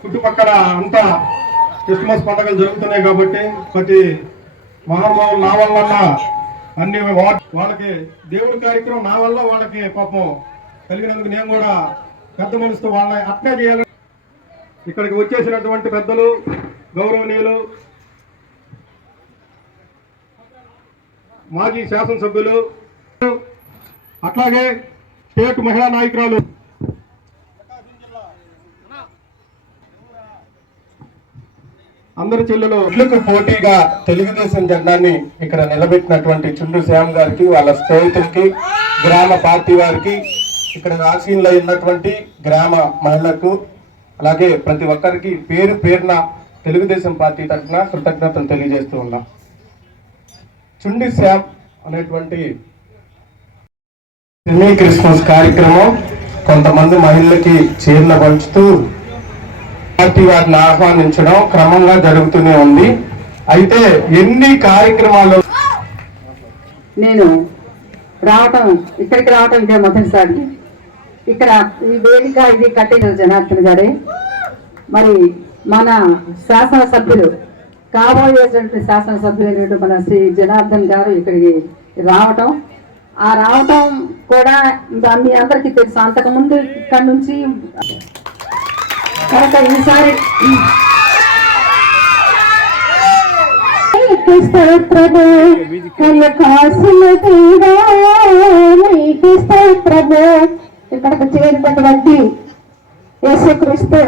చుట్టుపక్కల అంతా క్రిస్మస్ పండుగలు జరుగుతున్నాయి కాబట్టి ప్రతి మహానుభావులు నా వల్ల అన్ని వాళ్ళకి దేవుడి కార్యక్రమం నా వల్ల వాళ్ళకి పాపం కలిగినందుకు నేను కూడా పెద్ద మనసుతో వాళ్ళని అట్నే చేయాలి. ఇక్కడికి వచ్చేసినటువంటి పెద్దలు, గౌరవనీయులు, మాజీ శాసనసభ్యులు, అట్లాగే స్టేట్ మహిళా నాయకురాలు, అందరి చెల్లెలు ఇళ్లకు పోటీగా తెలుగుదేశం జెండాన్ని ఇక్కడ నిలబెట్టినటువంటి చుండ్రు శ్యామ్ గారికి, వాళ్ళ స్నేహితులకి, గ్రామ పార్టీ వారికి, ఇక్కడ ఆసీన్లో ఉన్నటువంటి గ్రామ మహిళలకు, అలాగే ప్రతి ఒక్కరికి పేరు పేరున తెలుగుదేశం పార్టీ తరఫున కృతజ్ఞతలు తెలియజేస్తూ ఉన్నాం. చుండి శ్యామ్ అనేటువంటి సెమీ క్రిస్మస్ కార్యక్రమం కొంతమంది మహిళలకి చీరలు పంచుతూ పార్టీ వారిని ఆహ్వానించడం క్రమంగా జరుగుతూనే ఉంది. అయితే ఎన్ని కార్యక్రమాలు నేను ఇక్కడికి రావటం ఇదే మొదటిసారి. ఇక్కడ ఈ వేదిక ఇది కట్టిన జనార్దన్ గారే. మరి మన శాసనసభ్యులు, కాబోయేటువంటి శాసనసభ్యులు మన శ్రీ జనార్దన్ గారు ఇక్కడికి రావటం కూడా మీ అందరికీ తెలుసు. అంతకుముందు ఇక్కడ నుంచి కనుక ఈసారి ఇక్కడికి చేరినటువంటి యేసుక్రీస్తు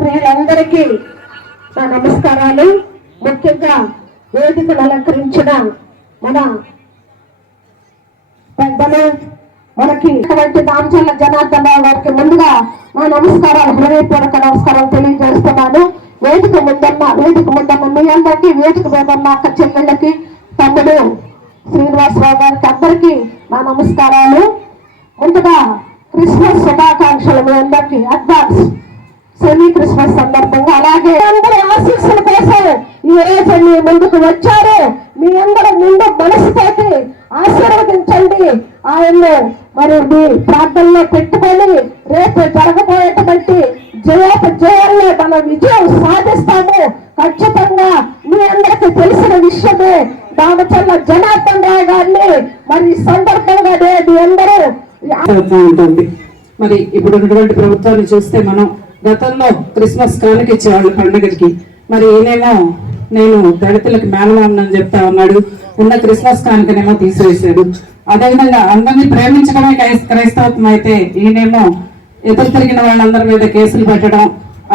ప్రియులందరికీ నా నమస్కారాలు. ముఖ్యంగా వేదికను అలంకరించిన మన పెద్దలు, మనకి దామచర్ల జనార్దన్ రావు గారికి ముందుగా నా నమస్కారాలు, హృదయపూర్వక నమస్కారాలు తెలియజేస్తున్నాను. వేదిక ముందన్న మీ అందరికీ, వేదిక మీద ఉన్న అక్క చెల్లెళ్ళకి, తమ్ముడు శ్రీనివాసరావు గారికి అందరికీ నా నమస్కారాలు. ముందుగా క్రిస్మస్ శుభాకాంక్షలు మీ అందరికీ, అడ్వాన్స్ సెమీ క్రిస్మస్ సందర్భంగా. అలాగే అందరి ఆశీస్సుల కోసం ఈ రోజు మీ ముందుకు వచ్చారు. మీ అందరూ నిండు మనసుతోటి ఆశీర్వదించండి. ఆయన్ను మరి మీ ప్రార్థనలో పెట్టుకొని రేపు జరగబోయేటువంటి జయాల్లో మన విజయం సాధిస్తాము ఖచ్చితంగా. మీ అందరికీ తెలిసిన విషయమే. దామచర్ల జనార్దన్ రావు గారిని మరి ఈ సందర్భంగా మీ అందరూ ఉంటుంది. మరి ఇప్పుడు ఉన్నటువంటి ప్రభుత్వాన్ని చూస్తే మనం గతంలో క్రిస్మస్ కానుక ఇచ్చేవాళ్ళు పండుగకి. మరి ఈయనేమో నేను దళితులకు మేనమామని చెప్తా ఉన్నాడు, ఉన్న క్రిస్మస్ కానుకనేమో తీసివేశాడు. అదేవిధంగా అందరినీ ప్రేమించడమే క్రైస్తవం అయితే ఈయనేమో ఎదురు తిరిగిన వాళ్ళందరి మీద కేసులు పెట్టడం,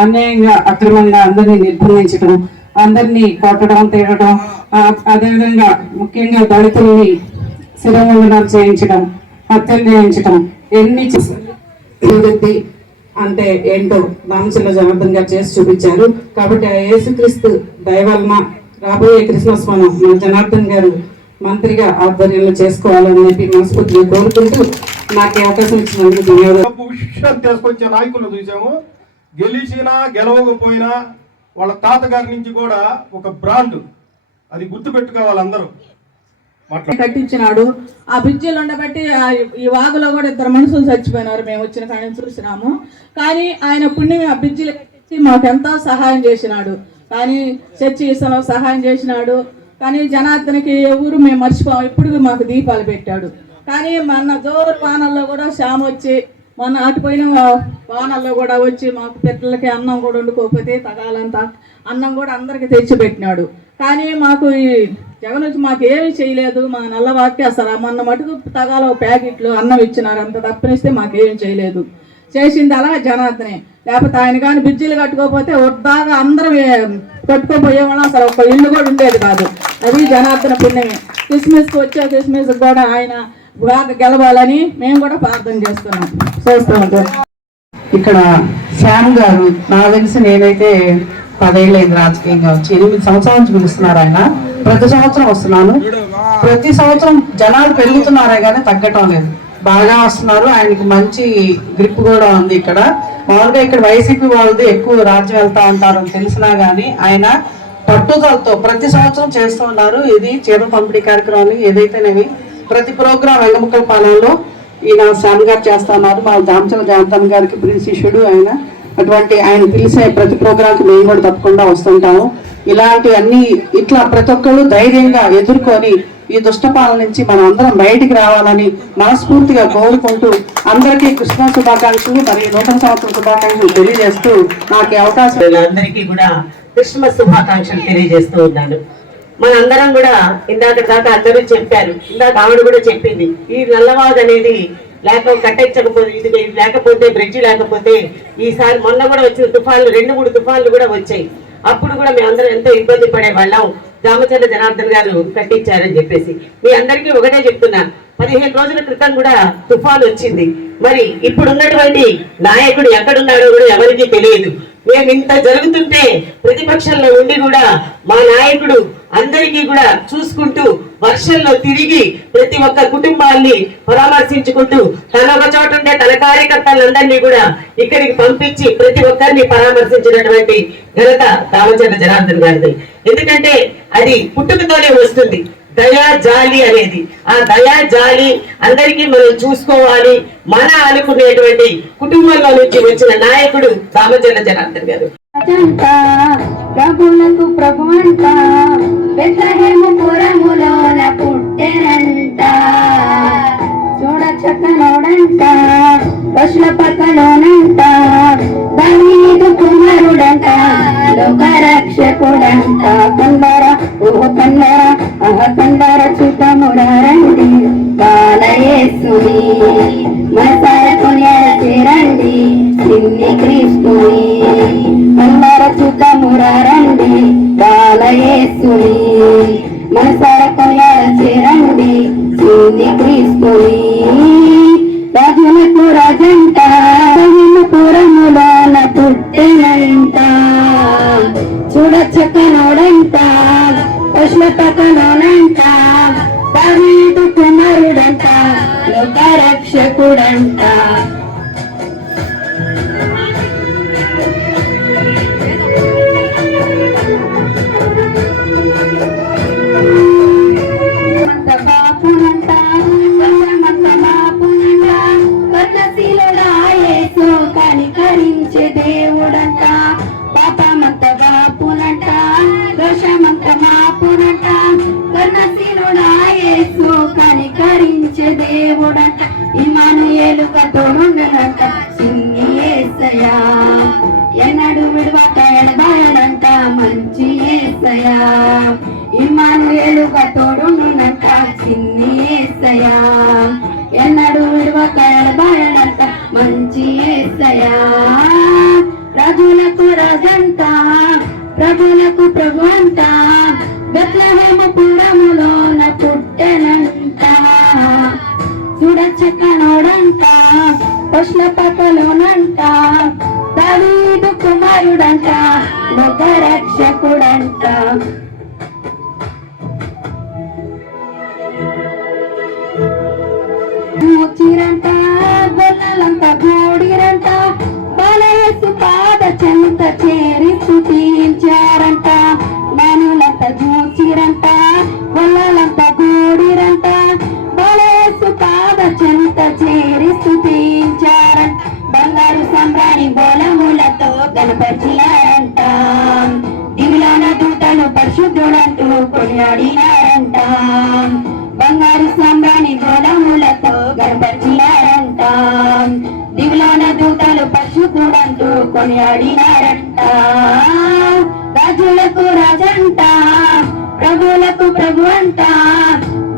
అన్యాయంగా అక్రమంగా అందరినీ నిర్బంధించడం, అందరినీ కొట్టడం, తిరగడం, అదేవిధంగా ముఖ్యంగా దళితుల్ని శిరోమండనాలు చేయించడం, హత్యలు చేయించడం, ఎన్ని అంటే ఏంటో దామచర్ల జనార్దన్ గారు చేసి చూపించారు. కాబట్టి ఆ యేసుక్రీస్తు దయ వలన రాబోయే క్రిస్మస్ మన జనార్దన్ గారు మంత్రిగా ఆధ్వర్యంలో చేసుకోవాలని చెప్పి మనస్ఫూర్తిగా కోరుకుంటూ నాకు అవకాశం ఇచ్చినందుకు ధన్యవాదాలు. తీసుకొచ్చే నాయకులు చూసాము. గెలిచినా గెలవకపోయినా వాళ్ళ తాతగారి నుంచి కూడా ఒక బ్రాండ్, అది గుర్తు పెట్టుకోవాలి అందరూ. కట్టించినాడు. ఆ బ్రిడ్జిలు ఉండబట్టి ఈ వాగులో కూడా 2 మనుషులు చచ్చిపోయినారు. మేము వచ్చిన కానీ చూసినాము. కానీ ఆయన పుణ్యం ఆ బ్రిడ్జిలు కట్టించి మాకెంతో సహాయం చేసినాడు. కానీ చర్చి ఇసలో సహాయం చేసినాడు. కానీ జనార్దన్కి ఎవరు మేము మర్చిపోం. ఇప్పుడు మాకు దీపాలు పెట్టాడు. కానీ మొన్న జోరు వానల్లో కూడా శ్యామ వచ్చి, మొన్న అటుపోయిన వానల్లో కూడా వచ్చి మాకు పిల్లలకి అన్నం కూడా వండుకోకపోతే తగాలంతా అన్నం కూడా అందరికి తెచ్చిపెట్టినాడు. కానీ మాకు ఈ జగన్ వచ్చి మాకు ఏమీ చేయలేదు. మా నల్లవాకి అసలు మొన్న మటుకు తగాలో ప్యాకెట్లు అన్నం ఇచ్చినారు, అంత తప్పనిస్తే మాకేం చేయలేదు. చేసింది అలా జనార్దనే. లేకపోతే ఆయన కానీ బ్రిడ్జిలు కట్టుకోకపోతే వద్దాగా అందరం కట్టుకోపోయేవాళ్ళం, అసలు ఒక ఇల్లు కూడా ఉండేది కాదు. అది జనార్దన పుణ్యమే. క్రిస్మస్కి వచ్చే క్రిస్మస్ కూడా ఆయన బాగా గెలవాలని మేము కూడా ప్రార్థన చేస్తున్నాం. ఇక్కడ శ్యామ్ గారు నాకు తెలిసి నేనైతే 10 ఏళ్ళైంది రాజకీయంగా వచ్చి, 8 సంవత్సరాల నుంచి పిలుస్తున్నారు ఆయన. ప్రతి సంవత్సరం వస్తున్నాను. ప్రతి సంవత్సరం జనాలు పెరుగుతున్నారే కానీ తగ్గటం లేదు. బాగా వస్తున్నారు. ఆయనకి మంచి గ్రిప్ కూడా ఉంది. ఇక్కడ మామూలుగా ఇక్కడ వైసీపీ వాళ్ళది ఎక్కువ రాజ్యం వెళ్తా ఉంటారని తెలిసినా కానీ ఆయన పట్టుదలతో ప్రతి సంవత్సరం చేస్తూ ఉన్నారు. ఇది చీరల పంపిణీ కార్యక్రమాలు ఏదైతేనేవి ప్రతి ప్రోగ్రాం వెంగముక్కల పాలెంలో ఈయన శ్యామ్ గారు చేస్తా ఉన్నారు. మా దామచర్ల జనార్దన్ గారికి ప్రియ శిష్యుడు ఆయన. అటువంటి ఆయన పిలిచే ప్రతి ప్రోగ్రాంకి మేము కూడా తప్పకుండా వస్తుంటాము. ఇలాంటి అన్ని ఇట్లా ప్రతి ఒక్కళ్ళు ధైర్యంగా ఎదుర్కొని ఈ దుష్టపాలన నుంచి మనం అందరం బయటికి రావాలని మనస్ఫూర్తిగా కోరుకుంటూ అందరికీ క్రిస్మస్ శుభాకాంక్షలు మరియు నూతన సంవత్సరం శుభాకాంక్షలు తెలియజేస్తూ నాకు ఈ అవకాశం అందరికీ కూడా క్రిస్మస్ శుభాకాంక్షలు తెలియజేస్తూ ఉన్నాను. మనందరం కూడా ఇందాక దాకా అందరూ చెప్పారు, ఇందాక ఆవిడ కూడా చెప్పింది, ఈ నల్లవాగు అనేది కట్టించకపోతే ఇది లేకపోతే బ్రిడ్జి లేకపోతే ఈసారి మొన్న కూడా వచ్చిన తుఫాన్లు 2-3 తుఫాన్లు కూడా వచ్చాయి. అప్పుడు కూడా మేమందరం ఎంతో ఇబ్బంది పడే వాళ్ళం. దామచర్ల జనార్దన్ గారు కట్టించారని చెప్పేసి మీ అందరికీ ఒకటే చెప్తున్నా, 15 రోజుల క్రితం కూడా తుఫాన్ వచ్చింది. మరి ఇప్పుడున్నటువంటి నాయకుడు ఎక్కడున్నాడో కూడా ఎవరికీ తెలియదు. మేము ఇంత జరుగుతుంటే ప్రతిపక్షంలో ఉండి కూడా మా నాయకుడు అందరికీ కూడా చూసుకుంటూ వర్షంలో తిరిగి ప్రతి ఒక్క కుటుంబాన్ని పరామర్శించుకుంటూ తన ఒక చోట ఉంటే తన కార్యకర్తలందరినీ కూడా ఇక్కడికి పంపించి ప్రతి ఒక్కరిని పరామర్శించినటువంటి ఘనత దామచర్ల జనార్దన్ గారిది. ఎందుకంటే అది పుట్టుకతోనే వస్తుంది దయా జాలి అనేది. ఆ దయా జాలి అందరికీ మనం చూసుకోవాలి. మన అనుకునేటువంటి కుటుంబంలో నుంచి వచ్చిన నాయకుడు దామచర్ల జనార్దన్ గారు. ప్రభులకు ప్రభు అంట బెత్లెహేము పురములోన పుట్టెనంట, చూడ చక్కనోడంట పశుల పక్కలోనంట, దావీదు కుమారుడంట లోకరక్షకుడంట. కందర ఓహ కందర అహ కందర చూతముడారండి బాలయేసుని మనసార కొనియాడచేరండి చిన్ని క్రీస్తుని. కందర చూతముడారండి బాలయేసుని మనసార కొనియాడచేరండి చిన్ని క్రీస్తుని. రాజులకు రాజంట పురములోన పుట్టినంట, చూడ చక్కనోడంట పశుల పక్కనోనంట, దావీదు కుమారుడంట లోకరక్షకుడంట. కనికరించే దేవుడంట, పాపమంత బాపునంట దోషమంత మాపునంట, కన్నశీలుడా యేసు కనికరించే దేవుడంట. ఇమ్మానుయేలుగా తోడుండునంట చిన్ని యేసయ్యా, ఎన్నడు విడువక ఎడబాయడంట మంచి యేసయ్యా. ఇమ్మానుయేలుగా తోడుండునంట చిన్ని యేసయ్యా, ఎన్నడు విడువక ఎడబాయడంట మంచి యేసయ్యా. రాజులకు రాజంట ప్రభులకు ప్రభు అంట బెత్లెహేము పురములోన పుట్టెనంట, చూడ చక్కనోడంట పశుల పక్కలోనంట, దావీదు కుమారుడంట లోకరక్షకుడంట. మూచిరంట గొల్లలంతా గూడిరంట, బాలయేసు పాద చెంత చేరి స్తుతించారంట. మానులంతా జూచిరంట గొల్లలంతా గూడిరంట, బాలయేసు పాద చెంత చేరి స్తుతించారంట. బంగారు సంబ్రాణి బోలములతో గణపరిచారంట, దివిలోన దూతలు పరిశుద్ధుడంటూ కొనియాడినారంట. బంగారు సంబ్రాణి బోలములతో గణపరిచారంట, దివిలోన దూతలు పరిశుద్ధుడంటూ కొనియాడినారంట. రాజులకు రాజంట ప్రభులకు ప్రభు అంట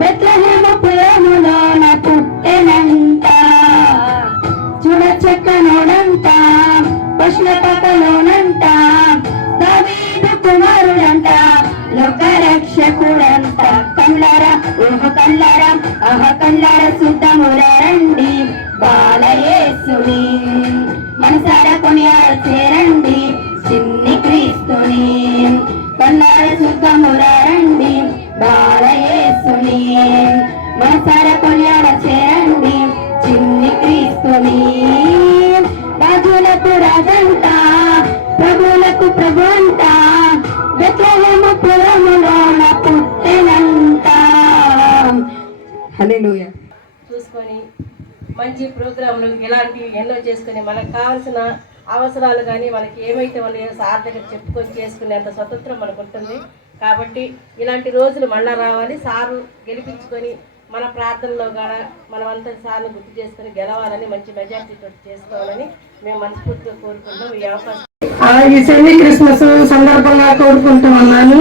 బెత్లెహేము పురములోన పుట్టెనంట, చూడ చక్కనోడంట పశుల పక్కలోనంట, దావీదు కుమారుడంట లోకరక్షకుడంట. కల్లార ఊహ కల్లార అహ కల్లార సుద్దమురారండి బాలయేసుని మనసార కొనియాడచేరండి చిన్ని క్రీస్తుని. కల్లార సుద్దమురారండి బాలయేసుని మనసార కొనియాడచేరండి చిన్ని క్రీస్తుని. రాజులకు రాజంట ప్రభులకు ప్రభు అంట బెత్లెహేము పురములోన పుట్టెనంట. హల్లెలూయా. చూసుకొని మంచి ప్రోగ్రాంలు ఇలాంటివి ఎన్నో చేసుకుని మనకు కావాల్సిన అవసరాలు కానీ మనకి ఏమైతే ఉన్నాయో సార్ దగ్గర చెప్పుకొని చేసుకునేంత స్వతంత్రం మనకు ఉంటుంది. కాబట్టి ఇలాంటి రోజులు మళ్ళా రావాలి, సారు గెలిపించుకొని మన ప్రార్థనలో కూడా మనమంతా సార్ను గుర్తు చేసుకొని గెలవాలని, మంచి మెజార్టీతో చేసుకోవాలని మేము మనస్ఫూర్తిగా కోరుకుంటాం. ఈ అవకాశం ఈ సెమీ క్రిస్మస్ సందర్భంగా కోరుకుంటూ ఉన్నాను.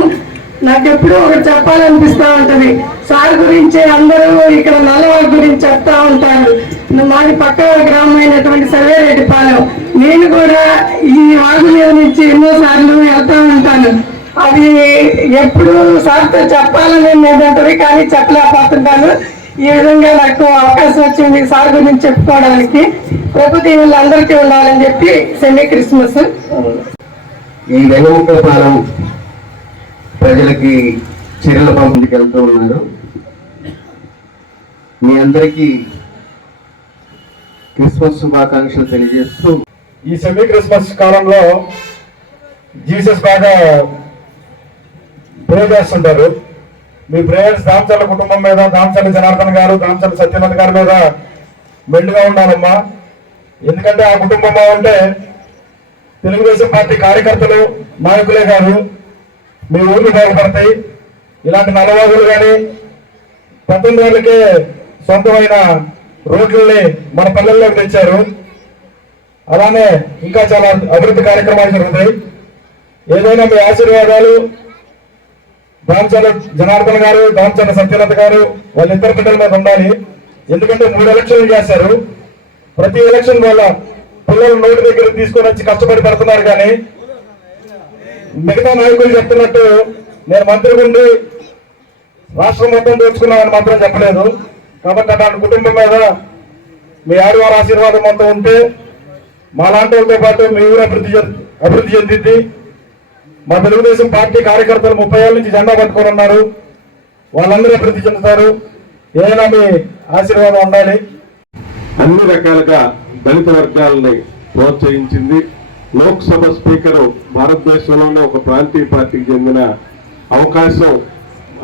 నాకు ఎప్పుడూ ఒకటి చెప్పాలనిపిస్తూ ఉంటది. సార్ గురించి అందరూ ఇక్కడ నల్లవాళ్ళ గురించి చెప్తా ఉంటారు. మాది పక్క గ్రామం అయినటువంటి సర్వేరెడ్డిపాలెం. నేను కూడా ఈ వాగుల నుంచి ఎన్నో సార్లు వెళ్తా ఉంటాను. అది ఎప్పుడు సార్తో చెప్పాలని లేదంటది, కానీ చెప్పలేకపోతుంటాను. ఈ విధంగా నాకు అవకాశం వచ్చింది సార్ గురించి చెప్పుకోవడానికి. ప్రభు దీవులు అందరికీ ఉండాలని చెప్పి సెమీ క్రిస్మస్. ఈ వెనుముకపాలెం ప్రజలకి చీరల పంపిణీకి వెళ్తూ ఉన్నారు. మీ అందరికీ క్రిస్మస్ శుభాకాంక్షలు తెలియజేస్తూ, ఈ సెమీ క్రిస్మస్ కాలంలో జీసస్ బాగా ప్రే చేస్తుంటారు. మీ ప్రేయర్స్ దామచర్ల కుటుంబం మీద, దామచర్ల జనార్దన్ గారు, దామచర్ల సత్యనాథ్ గారి మీద మెండుగా ఉండాలమ్మా. ఎందుకంటే ఆ కుటుంబం బాగుంటే తెలుగుదేశం పార్టీ కార్యకర్తలు, నాయకులే కాదు మీ ఊర్లు బాగుపడతాయి. ఇలాంటి నల్లవాగులు కానీ 19 ఏళ్ళకే సొంతమైన రోడ్లని మన పల్లెల్లోకి తెచ్చారు. అలానే ఇంకా చాలా అభివృద్ధి కార్యక్రమాలు జరుగుతాయి. ఏదైనా మీ ఆశీర్వాదాలు దామచర్ల జనార్దన్ గారు, దామచర్ల సత్యనాథ్ గారు వాళ్ళిద్దరు బిడ్డల మీద ఉండాలి. ఎందుకంటే 3 ఎలక్షన్లు చేశారు. ప్రతి ఎలక్షన్ వల్ల పిల్లలు నోటి దగ్గర తీసుకొని వచ్చి కష్టపడి పడుతున్నారు. కానీ మిగతా నాయకులు చెప్తున్నట్టు నేను మంత్రి ఉండి రాష్ట్రం మొత్తం దోచుకున్నామని మాత్రం చెప్పలేదు. కాబట్టి అలాంటి కుటుంబం మీద మీ ఆదివారం ఆశీర్వాదం మొత్తం ఉంటే మా లాంటి వాళ్ళతో పాటు మీ ఊరు అభివృద్ధి చెందిద్ది. మా తెలుగుదేశం పార్టీ కార్యకర్తలు 30 ఏళ్ళ నుంచి జెండా పట్టుకొని ఉన్నారు. వాళ్ళందరూ అభివృద్ధి చెందుతారు. ఏదైనా మీ ఆశీర్వాదం ఉండాలి. అన్ని రకాలుగా దళిత వర్గాలని ప్రోత్సహించింది. లోక్సభ స్పీకరు భారతదేశంలోనే ఒక ప్రాంతీయ పార్టీకి చెందిన అవకాశం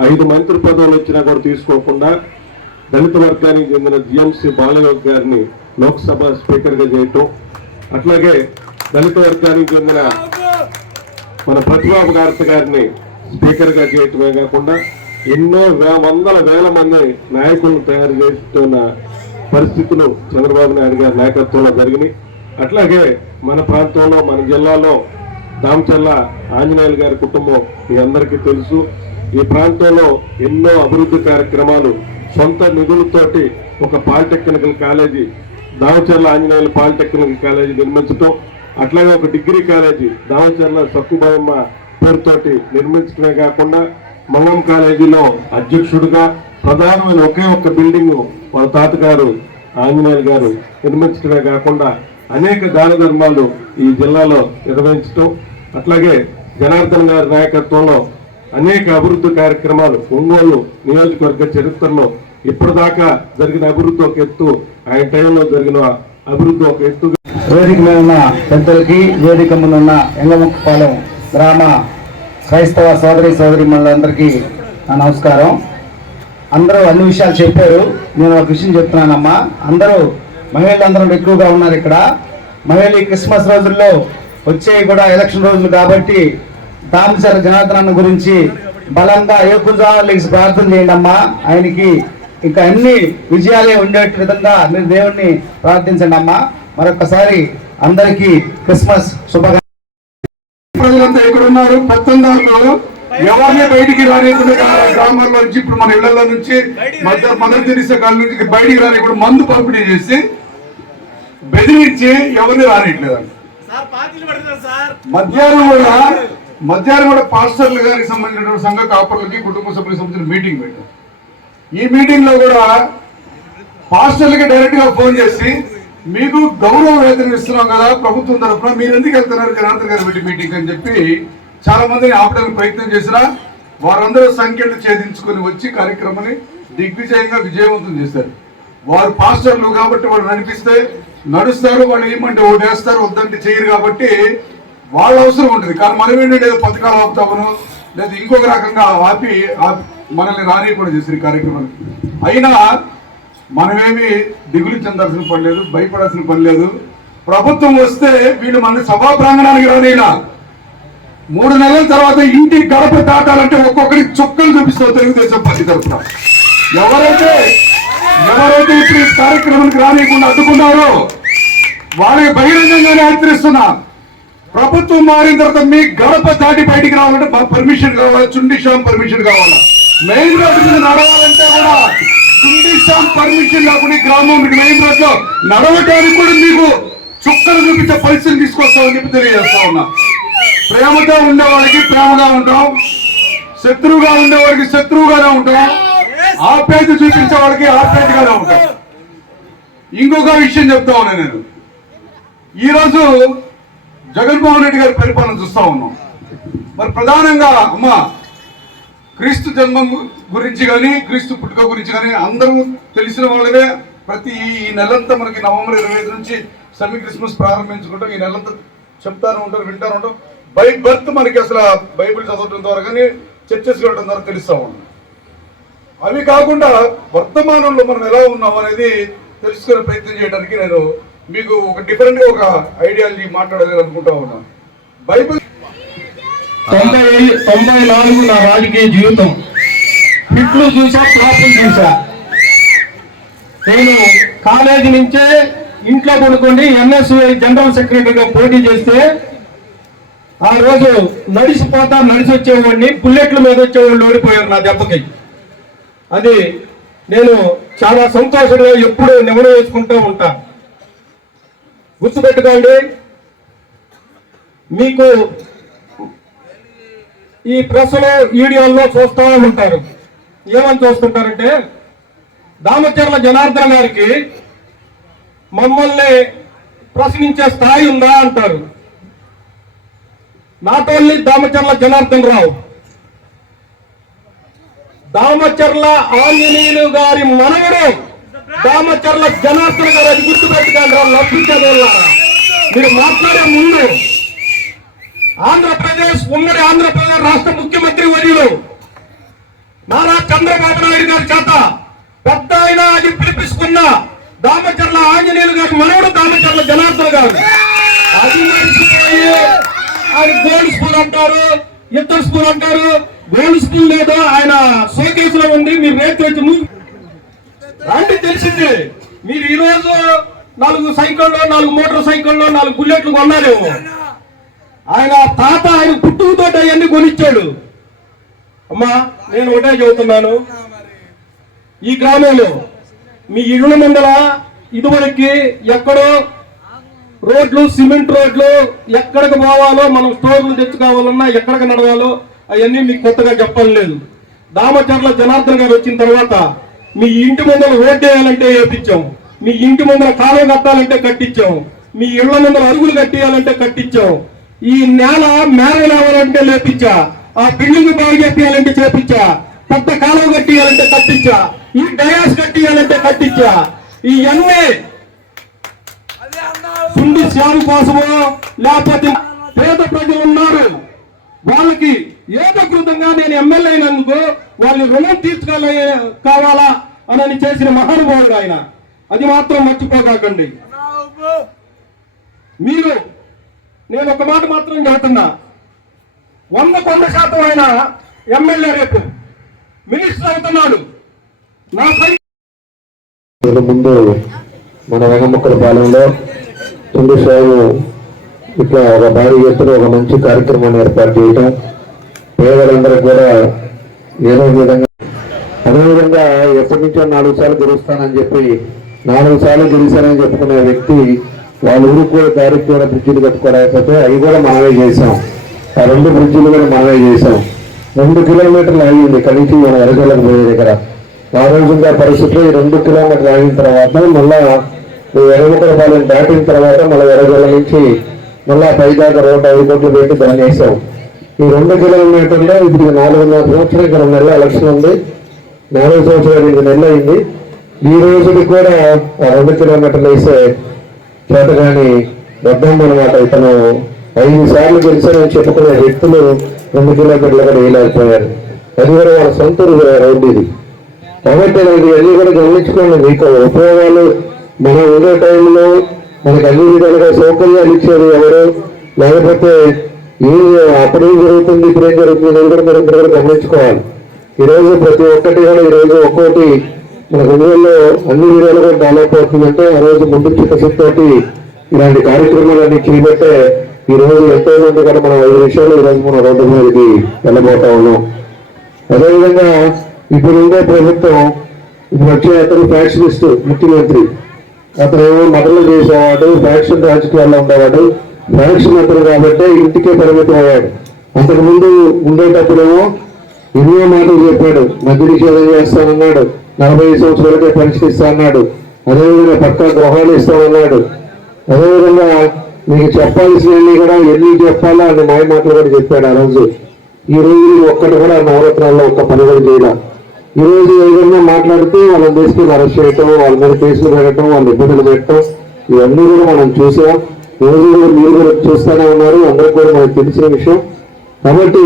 5 మంత్రి పదవులు వచ్చినా కూడా తీసుకోకుండా దళిత వర్గానికి చెందిన జిఎంసి బాలయోగ్ గారిని లోక్సభ స్పీకర్గా చేయటం, అట్లాగే దళిత వర్గానికి చెందిన మన ప్రతిబాబు గారి గారిని స్పీకర్గా చేయటమే కాకుండా ఎన్నో వందల వేల మంది నాయకులను తయారు చేస్తున్న పరిస్థితులు చంద్రబాబు నాయుడు గారి నాయకత్వంలో జరిగినాయి. అట్లాగే మన ప్రాంతంలో, మన జిల్లాలో దామచర్ల ఆంజనేయులు గారి కుటుంబం మీ అందరికీ తెలుసు. ఈ ప్రాంతంలో ఎన్నో అభివృద్ధి కార్యక్రమాలు సొంత నిధులతోటి ఒక polytechnical college, Damacharla Anjaneyulu polytechnical college నిర్మించడం, అట్లాగే ఒక డిగ్రీ కాలేజీ దామచర్ల సక్కుబాయమ్మ పేరుతోటి నిర్మించడమే కాకుండా మంగం కాలేజీలో అధ్యక్షుడిగా ప్రధానమైన ఒకే ఒక్క బిల్డింగ్ వాళ్ళ తాతగారు ఆంజనేయులు గారు నిర్మించడమే కాకుండా అనేక దాన ధర్మాలు ఈ జిల్లాలో నిర్వహించడం, అట్లాగే జనార్దన్ గారి నాయకత్వంలో అనేక అభివృద్ధి కార్యక్రమాలు ఒంగోలు నియోజకవర్గ చరిత్రలో ఇప్పటిదాకా జరిగిన అభివృద్ధి ఒక ఎత్తు, ఆయన టైంలో జరిగిన అభివృద్ధి ఒక ఎత్తు. వేదిక మీద ఉన్న పెద్దలకి, వేదిక ముందున్న ఎంగముక్కపాలెం గ్రామ క్రైస్తవ సోదరి మనందరికీ నా నమస్కారం. అందరూ అన్ని విషయాలు చెప్పారు. నేను ఒక విషయం చెప్తున్నానమ్మా. అందరూ మహిళలందరూ ఎక్కువగా ఉన్నారు ఇక్కడ. మహిళలు క్రిస్మస్ రోజుల్లో వచ్చేవి కూడా ఎలక్షన్ రోజులు కాబట్టి దామచర్ల జనార్దన్ గురించి బలంగా ఏకుజాలేసి ప్రార్థన చేయండి అమ్మా. ఆయనకి ఇంకా అన్ని విజయాలే ఉండే విధంగా మీరు దేవుణ్ణి ప్రార్థించండి అమ్మా. మరొకసారి అందరికీ క్రిస్మస్ శుభాకాంక్షలు. ప్రజలంతా ఇక్కడ ఉన్నారు. 19 ఎవరిని బయటికి రానికుండా గ్రామాల్లో నుంచి ఇప్పుడు మన ఇళ్లలో నుంచి మదర్ తెరీసా కాలనీ నుంచి బయటికి రానికుండా మందు పంపిణీ చేసి బెదిరించి ఎవరిని రానిట్లేదండి. మధ్యాహ్నం కూడా పాస్టర్లు గారికి సంబంధించిన సంఘ కాపర్లకి, కుటుంబ సభ్యులకు సంబంధించిన మీటింగ్ పెట్టాం. ఈ మీటింగ్ లో కూడా పాస్టర్లకి డైరెక్ట్ గా ఫోన్ చేసి, మీకు గౌరవ వేతనం ఇస్తున్నాం కదా ప్రభుత్వం తరఫున, మీరు ఎందుకు వెళ్తున్నారు జనార్దన్ గారి పెట్టి మీటింగ్ అని చెప్పి చాలా మందిని ఆపడానికి ప్రయత్నం చేసినా వారందరూ సంఖ్యలు ఛేదించుకొని వచ్చి కార్యక్రమాన్ని దిగ్విజయంగా విజయవంతం చేశారు. వారు పాస్టర్లు కాబట్టి వాళ్ళు నడుస్తారు, వాళ్ళు ఏమంటే ఓటేస్తారు, వద్దంటే చేయరు కాబట్టి వాళ్ళ అవసరం ఉంటుంది. కానీ మనం ఏంటంటే ఏదో పథకాలు ఆపుతామను లేదా ఇంకొక రకంగా ఆపి మనల్ని రానియకుండా చేశారు ఈ కార్యక్రమాన్ని. అయినా మనమేమి దిగులు చెందాల్సిన పని లేదు, భయపడాల్సిన పని లేదు. ప్రభుత్వం వస్తే వీళ్ళు మన సభా ప్రాంగణానికి రానిలా 3 నెలల తర్వాత ఇంటి గడప దాటాలంటే ఒక్కొక్కరికి చుక్కలు చూపిస్తావు తెలుగుదేశం పార్టీ తరఫున. ఎవరైతే ఇప్పుడు ఈ కార్యక్రమానికి రానియకుండా అడ్డుకున్నారో వాళ్ళకి బహిరంగంగానే హెచ్చరిస్తున్నా. ప్రభుత్వం మారిన తర్వాత మీ గడప దాటి బయటికి రావాలంటే పర్మిషన్ కావాలి, చుండిషాం పర్మిషన్ కావాలా. మెయిన్ రోడ్డు మీద నడవాలంటే కూడా చుండిషాం పర్మిషన్ కాకుండా గ్రామం మెయిన్ రోడ్ లో నడవటానికి కూడా మీకు చుక్కలు చూపించే పరిస్థితిని తీసుకొస్తామని చెప్పి తెలియజేస్తా ఉన్నా. ప్రేమతో ఉండేవాడికి ప్రేమగా ఉంటాం, శత్రువుగా ఉండేవాడికి శత్రువుగానే ఉంటాం, ఆప్యాయత చూపించే వాడికి ఆప్యాయతగానే ఉంటాం. ఇంకొక విషయం చెప్తా ఉన్నా, నేను ఈరోజు జగన్మోహన్ రెడ్డి గారి పరిపాలన చూస్తా ఉన్నాం. మరి ప్రధానంగా అమ్మ క్రీస్తు జన్మం గురించి కానీ క్రీస్తు పుట్టుక గురించి కానీ అందరూ తెలిసిన వాళ్ళవే. ప్రతి ఈ నెలంతా మనకి నవంబర్ 25 నుంచి సెమీ క్రిస్మస్ ప్రారంభించుకుంటాం. ఈ నెలంతా చెప్తాను ఉంటారు, వింటారు ఉంటాం. బై బర్త్ మనకి అసలు బైబిల్ చదవడం ద్వారా కానీ చర్చెస్ వెళ్ళడం ద్వారా తెలుస్తూ ఉన్నాం. అవి కాకుండా వర్తమానంలో మనం ఎలా ఉన్నాం అనేది తెలుసుకునే ప్రయత్నం చేయడానికి నేను మీకు ఒక డిఫరెంట్ గా ఒక ఐడియాలజీ మాట్లాడాలని అనుకుంటా ఉన్నాను. బైబిల్ 94 నా రాజకీయ జీవితం. హిట్లు చూసా, ఫ్లాపులు చూసా. నేను కాలేజీ నుంచే ఇంట్లో పడుకోండి NSUI జనరల్ సెక్రటరీగా పోటీ చేస్తే ఆ రోజు నడిచి వచ్చేవాడిని, బుల్లెట్ల మీద వచ్చేవాళ్ళు ఓడిపోయారు నా దెబ్బకి. అది నేను చాలా సంతోషంగా ఎప్పుడు నెమరు వేసుకుంటూ ఉంటా. గుర్తుపెట్టుకోండి, మీకు ఈ ప్రెస్లో వీడియోల్లో చూస్తూ ఉంటారు. ఏమని చూస్తుంటారంటే దామచర్ల జనార్దన్ గారికి మమ్మల్ని ప్రశ్నించే స్థాయి ఉందా అంటారు. నాట్ ఓన్లీ దామచర్ల జనార్దన్ రావు, దామచర్ల ఆంజనేయులు గారి మనవడు దామచర్ల జనార్దన్ గారు. అది గుర్తుపెట్టుకోండి లభించగలరా. మీరు మాట్లాడే ముందు ఉమ్మడి ఆంధ్రప్రదేశ్ రాష్ట్ర ముఖ్యమంత్రి వర్యులు నారా చంద్రబాబు నాయుడు గారి చేత పెద్ద ఆయన అది పిలిపించుకున్న దామచర్ల ఆంజనేయులు గారి మనవడు దామచర్ల జనార్దన్ గారు. అది మర్చిపోయి ఆయన గోల్డ్ స్కూల్ అంటారు, ఇద్దరు స్కూల్ అంటారు. గోల్డ్ స్కూల్ లేదో ఆయన షోకేసులో ఉంది. మీరు రేపు వచ్చి రండి తెలిసింది. మీరు ఈ రోజు 4 సైకిళ్ళు, 4 మోటార్ సైకిళ్ళు, 4 బుల్లెట్లు కొన్నారేమో. ఆయన తాత ఆయన పుట్టుకతో అవన్నీ కొనిచ్చాడు. అమ్మా నేను ఒకటే చెబుతున్నాను, ఈ గ్రామంలో మీ ఇళ్ళ ముందర ఇదివరకు ఎక్కడో రోడ్లు, సిమెంట్ రోడ్లు, ఎక్కడికి పోవాలో, మనం స్టోర్లు తెచ్చుకోవాలన్నా ఎక్కడికి నడవాలో అవన్నీ మీకు కొత్తగా చెప్పలేదు. దామచర్ల జనార్దన్ గారు వచ్చిన తర్వాత మీ ఇంటి ముందర రోడ్డు వేయాలంటే వేయించాం, మీ ఇంటి ముందర కాలువ కట్టాలంటే కట్టించాం, మీ ఇళ్ల ముందర అరుగులు కట్టియాలంటే కట్టించాం, ఈ నేల మేరలేవాలంటే లేపించా, ఆ బిల్డింగ్ బాగు చేయాలంటే చేపించా, పెద్ద కాలువ కట్టియాలంటే కట్టించా, ఈ డయాస్ కట్టియాలంటే కట్టించా. ఇవన్నీ సుండి శ్యామ్ కోసమో లేకపోతే పేద ప్రజలు ఉన్నారు వాళ్ళకి ఏకృతంగా నేను ఎమ్మెల్యే అయినందుకు వాళ్ళు రుణం కావాలా అని చేసిన మహానుభావుడు ఆయన. అది మాత్రం మర్చిపోకండి. మీరు నేను ఒక మాట మాత్రం చెబుతున్నా, 100% ఆయన ఎమ్మెల్యే రేపు మినిస్టర్ అవుతున్నాడు. ముందు మన వెంగముక్కల పాలెంలో చంద్రబాబు ఇట్లా ఒక భారీ ఎత్తున ఒక మంచి కార్యక్రమాన్ని ఏర్పాటు చేయటం, పేదలందరూ కూడా ఏదో విధంగా అదేవిధంగా ఎప్పటి నుంచో 4 సార్లు గెలుస్తానని చెప్పి 4 సార్లు గెలిచానని చెప్పుకునే వ్యక్తి వాళ్ళ ఊరికి కూడా దారికి కూడా బ్రిడ్జిలు కట్టుకోలేకపోతే అవి కూడా మనమే చేసాం. ఆ 2 బ్రిడ్జిలు కూడా మనమే చేసాం. 2 కిలోమీటర్లు అయ్యింది కలిసి మన ఎరగలకు పోయే దగ్గర. ఆ రోజుగా పరిస్థితుల్లో ఈ 2 కిలోమీటర్లు అయిన తర్వాత మళ్ళా ఎర్రముక్కలపాలెం దాటిన తర్వాత మళ్ళీ ఎర్రగొల్ల నుంచి మళ్ళా పైదాకా రోడ్డు 5 కోట్లు పెట్టి దాన్ని వేసాం. ఈ 2 కిలోమీటర్లో ఇప్పుడు 4.5 సంవత్సరం ఇక్కడ 2 నెలల ఎలక్షన్ ఉంది. 4 సంవత్సరాలు 2 నెలలు అయింది. ఈ రోజుకి కూడా ఆ 2 కిలోమీటర్లు వేసే చేత కానీ వద్దాం అనమాట. ఇతను 5 సార్లు గెలిచారని చెప్పుకునే వ్యక్తులు 2 కిలోమీటర్లు కూడా వేయలేకపోయారు. అది కూడా వాళ్ళ సొంత రోడ్డు ఇది. కాబట్టి ఇవన్నీ కూడా గమనించుకోండి. మీకు ఉపయోగాలు మనం ఉండే టైంలో మనకు అన్ని విధాలుగా సౌకర్యాలు ఇచ్చేది ఎవరు, లేకపోతే అప్పుడేం జరుగుతుంది ఇప్పుడేం జరుగుతుంది అని కూడా మనం కూడా గమనించుకోవాలి. ఈరోజు ప్రతి ఒక్కటి కూడా ఈరోజు ఒక్కోటి మన గుండెల్లో అన్ని విధాలు కూడా డెవలప్ అవుతుందంటే ఆ రోజు ముందు చిత్తశుద్ధితోటి ఇలాంటి కార్యక్రమాలన్నీ చేపట్టే ఈ రోజు ఎంతో మంది కూడా మనం 5 నిమిషాలు ఈరోజు మనం రోడ్డు మీదకి వెళ్ళబోతా ఉన్నాం. అదేవిధంగా ఇప్పుడు ఉండే ప్రభుత్వం ఇప్పుడు వచ్చే అతను ఫ్యాక్షనిస్ట్ ముఖ్యమంత్రి, అతను ఏమో మటలు చేసేవాడు, ఫ్యాక్షన్ రాజకీయాల్లో ఉండేవాడు, ఫ్యాక్షన్ అతను కాబట్టి ఇంటికే పరిమితం అయ్యాడు. అంతకుముందు ఉండేటప్పుడేమో ఎన్నో మాటలు చెప్పాడు, మద్య నిషేధం చేస్తానన్నాడు, 45 సంవత్సరాలకే పెన్షన్ ఇస్తా అన్నాడు, అదేవిధంగా పక్కా గృహాలు ఇస్తామన్నాడు. అదేవిధంగా మీకు చెప్పాల్సినవన్నీ కూడా ఎన్ని చెప్పాలో అన్ని మాయ మాటలు కూడా చెప్పాడు ఆ రోజు. ఈ రోజు ఒక్కటి కూడా నవరత్నాల్లో ఒక్క పని కూడా చేయాల. ఈ రోజు ఏదైనా మాట్లాడితే వాళ్ళని తీసుకుని అరెస్ట్ చేయటం, వాళ్ళ మీద కేసులు పెట్టడం, వాళ్ళ ఇబ్బందులు పెట్టడం ఇవన్నీ కూడా మనం చూసాం. రోజు కూడా మీరు కూడా చూస్తూనే ఉన్నారు, అందరికీ కూడా మనకు తెలిసిన విషయం. కాబట్టి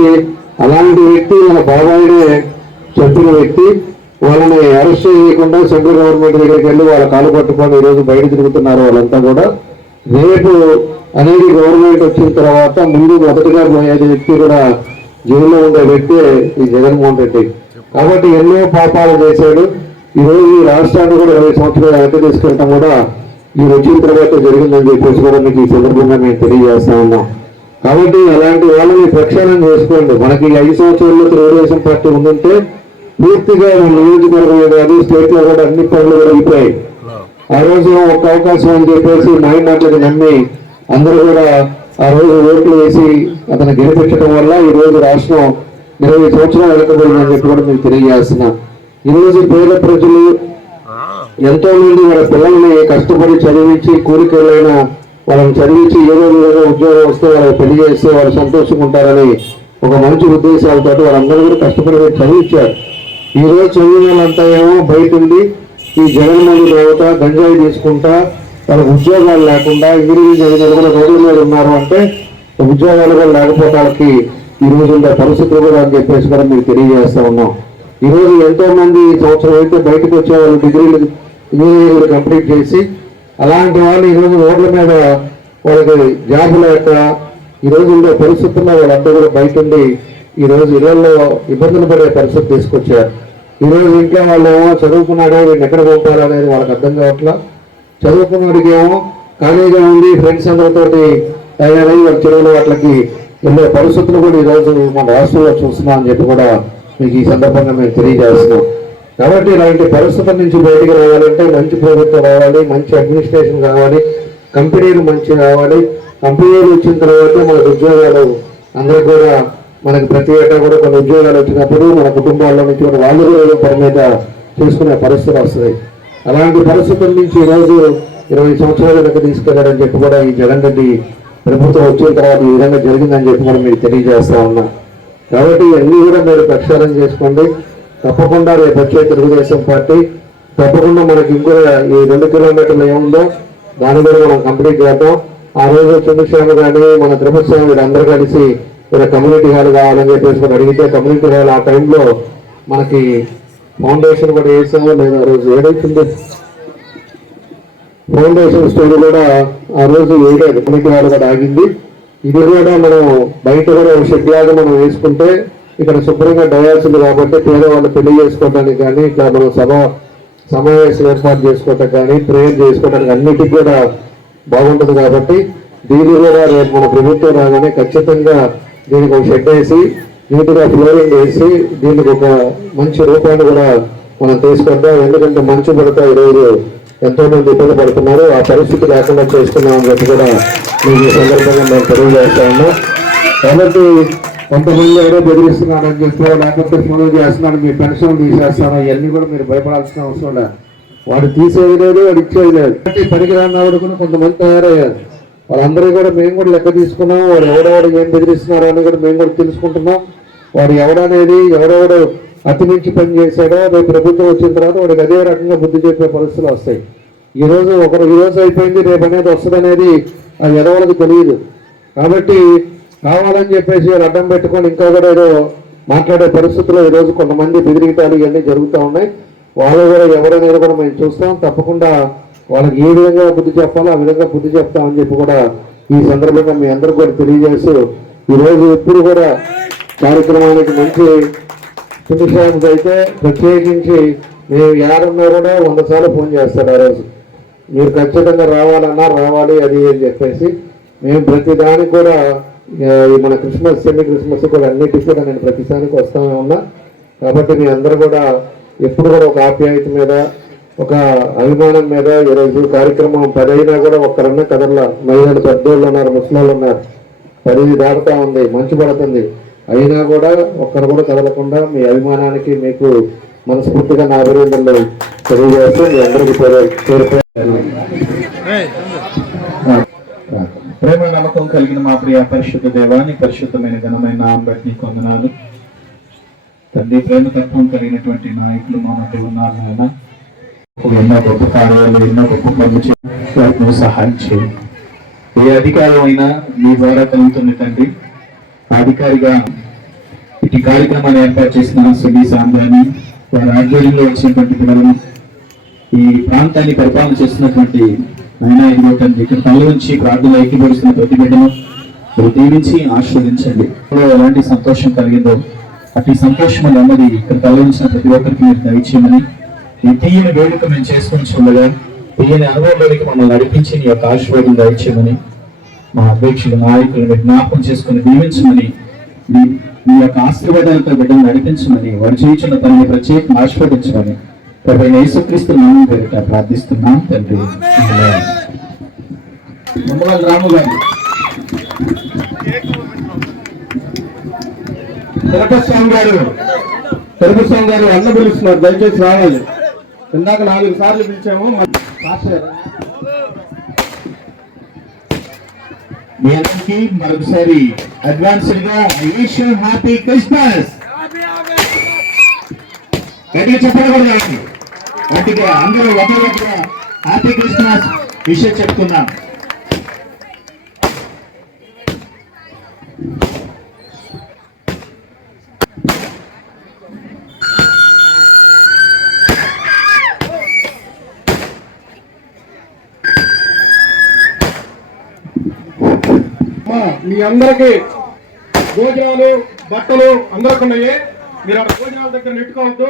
అలాంటి వ్యక్తి మన బాబాయినే చెప్పిన వ్యక్తి వాళ్ళని అరెస్ట్ చేయకుండా సెంట్రల్ గవర్నమెంట్ దగ్గరికి వెళ్ళి వాళ్ళ కాలు పట్టుకొని ఈరోజు బయట తిరుగుతున్నారు వాళ్ళంతా కూడా. రేపు అనేది గవర్నమెంట్ వచ్చిన తర్వాత ముందు మొదటిగా పోయేది వ్యక్తి కూడా జైల్లో ఉండే వ్యక్తి ఈ జగన్మోహన్ రెడ్డి. కాబట్టి ఎన్నో పాపాలు చేశాడు. ఈ రోజు ఈ రాష్ట్రాన్ని కూడా 20 సంవత్సరాలు వెనక్కి తీసుకెళ్ళటం కూడా ఈ వచ్చిన తర్వాత జరిగిందని చెప్పేసి కూడా మీకు ఈ సందర్భంగా మేము తెలియజేస్తా ఉన్నాం. కాబట్టి అలాంటి వాళ్ళని ప్రక్షాళన చేసుకోండి. మనకి 5 సంవత్సరాల్లో తెలుగుదేశం పార్టీ ఉందంటే పూర్తిగా నియోజకవర్గం కాదు స్టేట్ లో కూడా అన్ని పనులు కూడా అయిపోయాయి. ఆ రోజు ఒక అవకాశం అని చెప్పేసి మాటలకు నమ్మి అందరూ కూడా ఆ రోజు ఓట్లు వేసి అతను గెలిపించడం వల్ల ఈ రోజు రాష్ట్రం 20 సంవత్సరాలు వెనకబడిందని చెప్పి కూడా మీకు తెలియజేస్తున్నా. ఈ రోజు పేద ప్రజలు ఎంతో మంది వాళ్ళ పిల్లల్ని కష్టపడి చదివించి కోరికలైన వాళ్ళని చదివించి ఏదో విధంగా ఉద్యోగం వస్తే వాళ్ళకి పెళ్లి చేస్తే వాళ్ళు సంతోషంగా ఉంటారని ఒక మంచి ఉద్దేశాలతో వాళ్ళందరూ కూడా కష్టపడి చదివించారు. ఈ రోజు చదివిన వాళ్ళంతా ఏమో బయట ఉంది ఈ జగన్మోహన్ తాగుతా గంజాయి తీసుకుంటా వాళ్ళకి ఉద్యోగాలు లేకుండా ఇంజనీరింగ్ చదివిన కూడా రోడ్ల మీద ఉన్నారు అంటే ఉద్యోగాలు కూడా లేకపోతే వాళ్ళకి ఈ రోజు ఉండే పరిస్థితులు కూడా అని చెప్పేసి కూడా మీకు తెలియజేస్తా ఉన్నాం. ఈ రోజు ఎంతో మంది సంవత్సరం అయితే బయటకు వచ్చే వాళ్ళు డిగ్రీలు ఇంజనీరింగ్ కంప్లీట్ చేసి అలాంటి వాళ్ళు ఈరోజు రోడ్ల మీద వాళ్ళకి జాబ్ లేక ఈరోజు ఉండే పరిస్థితుల్లో వాళ్ళంతా కూడా బయట ఉండి ఈరోజు ఇళ్లలో ఇబ్బందులు పడే పరిస్థితి తీసుకొచ్చారు. ఈరోజు ఇంట్లో వాళ్ళు ఏమో చదువుకున్నాడో వీళ్ళు ఎక్కడ పంపారు అనేది వాళ్ళకి అర్థం కావట్లా. చదువుకున్నాడికి ఏమో ఖాళీగా ఉండి ఫ్రెండ్స్ అందరితోటి తయారై వాళ్ళ చెరువులు వాటికి వెళ్ళే పరిస్థితులు కూడా ఈరోజు మన రాష్ట్రంలో చూస్తున్నాం అని చెప్పి కూడా మీకు ఈ సందర్భంగా మేము తెలియజేస్తున్నాం. కాబట్టి ఇలాంటి పరిస్థితుల నుంచి బయటికి రావాలంటే మంచి ప్రభుత్వం రావాలి, మంచి అడ్మినిస్ట్రేషన్ కావాలి, కంపెనీలు మంచి రావాలి. కంపెనీలు వచ్చిన తర్వాత మనకు ఉద్యోగాలు అందరికి కూడా మనకి ప్రతి ఏటా కూడా కొన్ని ఉద్యోగాలు వచ్చినప్పుడు మన కుటుంబాల్లో నుంచి కూడా వాళ్ళు కూడా పని మీద చేసుకునే పరిస్థితి వస్తుంది. అలాంటి పరిస్థితుల నుంచి ఈరోజు 20 సంవత్సరాల వెనక తీసుకెళ్లారని చెప్పి కూడా ఈ జగన్ రెడ్డి ప్రభుత్వం వచ్చిన తర్వాత ఈ విధంగా జరిగిందని చెప్పి కూడా మీరు తెలియజేస్తా ఉన్నాం. కాబట్టి ఇవన్నీ కూడా మీరు ప్రక్షాళన చేసుకోండి. తప్పకుండా రేపు వచ్చే తెలుగుదేశం పార్టీ తప్పకుండా మనకి ఇంకో ఈ 2 కిలోమీటర్లు ఏముందో దాన్ని కూడా మనం కంప్లీట్ చేద్దాం. ఆ రోజు చంద్రశేఖర్ కానీ మన తిరుపతి స్వామి వీళ్ళందరూ కలిసి ఇలా కమ్యూనిటీ హాల్ కావాలని చెప్పేసి కూడా అడిగితే కమ్యూనిటీ హాల్ ఆ టైంలో మనకి ఫౌండేషన్ కూడా వేసామో లేదా ఆ రోజు ఏదైతుందో ఫౌండేషన్ స్టోరీ కూడా ఆ రోజు వేయలేదు, కమ్యూనిటీ హాల్ కూడా ఆగింది. ఇది కూడా మనం బయట కూడా షెడ్ లాగా మనం వేసుకుంటే ఇక్కడ శుభ్రంగా డయాల్సింది కాబట్టి పేదవాళ్ళు పెళ్లి చేసుకోవడానికి కానీ ఇట్లా మనం సమావేశం ఏర్పాటు చేసుకోవడానికి కానీ ప్రేయర్ చేసుకోవడానికి అన్నిటికీ కూడా బాగుంటుంది. కాబట్టి దీన్ని కూడా రేపు మన ప్రభుత్వం రాగానే ఖచ్చితంగా దీనికి ఒక షెడ్ వేసి నీట్గా ఫ్లోరింగ్ వేసి దీనికి ఒక మంచి రూపాన్ని కూడా మనం తీసుకుంటాం. ఎందుకంటే మంచు పడతా ఈరోజు ఎంతో మంది ఇబ్బంది పడుతున్నారు, ఆ పరిస్థితి లేకుండా చేస్తున్నామని చెప్పి కూడా మీకు ఈ సందర్భంగా మేము తెలియజేస్తా ఉన్నాం. కాబట్టి కొంతమంది ఎవరో బెదిరిస్తున్నారని చెప్పి లేకపోతే ఫోన్ చేస్తున్నాడు మీ పెన్షన్ తీసేస్తాను ఇవన్నీ కూడా మీరు భయపడాల్సిన అవసరం లేదు. వాడు తీసేది లేదు, వాడు ఇచ్చేది లేదు. పనికిరాని వాడు కూడా కొంతమంది తయారయ్యారు. వాళ్ళందరూ కూడా మేము కూడా లెక్క తీసుకున్నాం. వాడు ఎవడెవడు ఏం బెదిరిస్తున్నారో అని కూడా మేము కూడా తెలుసుకుంటున్నాం. వాడు ఎవడనేది ఎవడెవడు అతి మించి పని చేశాడో రేపు ప్రభుత్వం వచ్చిన తర్వాత వాడికి అదే రకంగా బుద్ధి చెప్పే పరిస్థితులు వస్తాయి. ఈరోజు ఈ రోజు అయిపోయింది, రేపు అనేది వస్తుంది అనేది అది ఎదవలకు తెలియదు. కాబట్టి కావాలని చెప్పేసి వాళ్ళు అడ్డం పెట్టుకొని ఇంకా కూడా ఏదో మాట్లాడే పరిస్థితుల్లో ఈరోజు కొంతమంది బెదిరిటాలు ఇవన్నీ జరుగుతూ ఉన్నాయి. వాళ్ళు కూడా ఎవరనేది కూడా మేము చూస్తాం. తప్పకుండా వాళ్ళకి ఏ విధంగా బుద్ధి చెప్పాలో ఆ విధంగా బుద్ధి చెప్తామని చెప్పి కూడా ఈ సందర్భంగా మీ అందరూ కూడా తెలియజేస్తూ, ఈరోజు ఎప్పుడు కూడా కార్యక్రమానికి మంచి ఫినిష్ అయితే ప్రత్యేకించి మేము యారున్నా కూడా 100 సార్లు ఫోన్ చేస్తాడు ఆ రోజు. మీరు ఖచ్చితంగా రావాలన్నా రావాలి అది అని చెప్పేసి మేము ప్రతి దానికి కూడా మన క్రిస్మస్ సెమీ క్రిస్మస్ కూడా అన్నిటికీ కూడా నేను ప్రతిసారికి వస్తానే ఉన్నా. కాబట్టి మీ అందరూ కూడా ఎప్పుడు కూడా ఒక ఆప్యాయత మీద ఒక అభిమానం మీద ఈరోజు కార్యక్రమం 10 అయినా కూడా ఒక్కరన్నా కదర్లా. మహిళలు పెద్దోళ్ళు ఉన్నారు, ముసలోళ్ళు ఉన్నారు, 10 దాటుతా ఉంది, మంచు పడుతుంది, అయినా కూడా ఒక్కరు కూడా కదలకుండా మీ అభిమానానికి మీకు మనస్ఫూర్తిగా నా అభినందనలు తెలియజేస్తూ మీ అందరికీ ప్రేమ నమ్మకం కలిగిన మా ప్రియ పరిశుద్ధ దేవాన్ని పరిశుద్ధమైన ఘనమైన నామం బట్టి నీకు వందనాలు తండ్రి. ప్రేమ తత్వం కలిగినటువంటి నాయకులు మా మధ్య ఉన్నారు నాయన. ఎన్నో గొప్ప కార్యాలు, ఎన్నో గొప్ప పనులు చేసి సహాయం చేయండి. ఏ అధికారం అయినా మీ ద్వారా కలుగుతుంది తండ్రి. అధికారిగా ఇటు కార్యక్రమాన్ని ఏర్పాటు చేసిన సునీ సాంబ్రాన్ని, వారి ఆధ్వర్యంలో వచ్చినటువంటి పిల్లలను, ఈ ప్రాంతాన్ని పరిపాలన చేస్తున్నటువంటి అయినా ఇదిగో తండ్రి ఇక్కడ తల నుంచి ప్రార్థనలు ఐక్యపరుస్తున్న ప్రతి బిడ్డను దీవించి ఆశీర్వదించండి. ఎలాంటి సంతోషం కలిగిందో అతి సంతోషం అన్నది ఇక్కడ తల ఉంచిన ప్రతి ఒక్కరికి మీరు దయచేయమని, ఈ తీయని వేడుక మేము చేసుకుని చూడగా తీయని అనుభవంలోనికి మమ్మల్ని నడిపించి నీ యొక్క ఆశీర్వాదం దయచేయమని, మా అధ్యక్షులు నాయకులను జ్ఞాపకం చేసుకుని దీవించమని, మీ యొక్క ఆశీర్వాదాలతో బిడ్డను నడిపించమని, వారు చేయించిన తనని ప్రత్యేకంగా ఆశీర్వదించమని ప్రభు యేసుక్రీస్తు నామం పేరిట ప్రార్థిస్తున్నాం తండ్రి. రాము గారు తిరుపతి గారు అన్న పిలుస్తున్నారు, దయచేసి రావాలి. ఇందాక 4 సార్లు పిలిచాము. మీ అందరికీ మరొకసారి అడ్వాన్స్డ్ గా హ్యాపీ క్రిస్మస్. గట్టిగా చెప్పకూడదు, గట్టిగా అందరూ ఒకరిగా హ్యాపీ క్రిస్మస్ విషయం చెప్తున్నాం. మీ అందరికి భోజనాలు బట్టలు అందరికి ఉన్నాయి. మీరు ఆ భోజనాల దగ్గర నెట్టుకోవద్దు.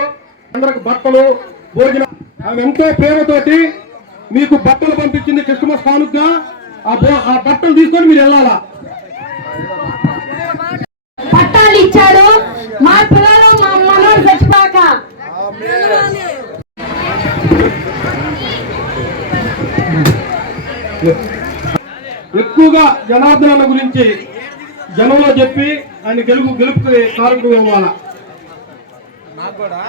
అందరికి బట్టలు భోజనం ఆమె ఎంతో ప్రేమతోటి మీకు బట్టలు పంపించింది క్రిస్మస్ కానుకగా. ఆ బట్టలు తీసుకొని మీరు వెళ్ళాలా. పట్టాలు ఇచ్చాడు మా పిల్లలు, మా మనోడు చచ్చిపోక. ఎక్కువగా జనార్దన్ అన్న గురించి జనంలో చెప్పి ఆయన గెలుపుకి కారణం అవ్వాలా. నాకు కూడా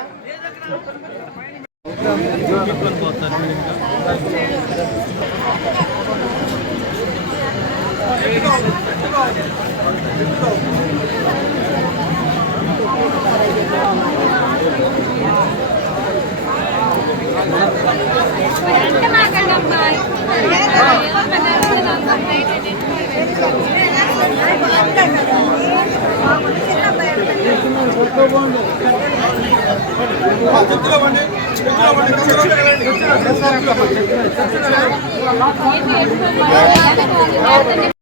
Thank you.